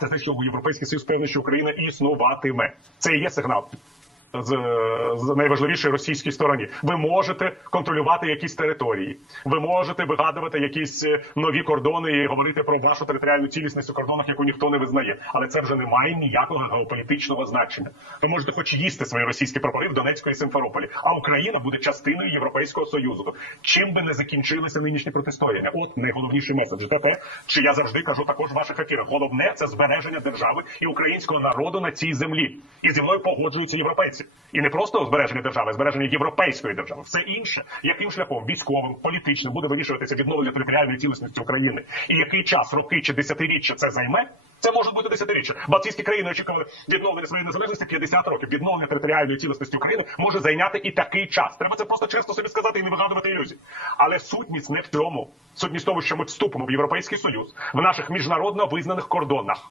Це те, що європейський союз певний, що Україна існуватиме. Це і є сигнал. З, з найважливішої російській стороні ви можете контролювати якісь території, ви можете вигадувати якісь е, нові кордони і говорити про вашу територіальну цілісність у кордонах, яку ніхто не визнає. Але це вже не має ніякого геополітичного значення. Ви можете хоч їсти свої російські прапори в Донецьку і Симферополі, а Україна буде частиною Європейського союзу. Чим би не закінчилися нинішні протистояння? От найголовніший меседж. Це те, що я завжди кажу також в ваших ефірах. Головне це збереження держави і українського народу на цій землі. І зі мною погоджуються європейці. І не просто збереження держави, а збереження європейської держави. Все інше, яким шляхом військовим, політичним буде вирішуватися відновлення територіальної цілісності України. І який час, роки чи десятиріччя це займе? Це може бути десятиріччя. Балтійські країни очікували відновлення своєї незалежності 50 років. Відновлення територіальної цілісності України може зайняти і такий час. Треба це просто чесно собі сказати і не вигадувати ілюзій. Але сутність не в цьому. Сутність в тому, що ми вступимо в Європейський Союз в наших міжнародно визнаних кордонах.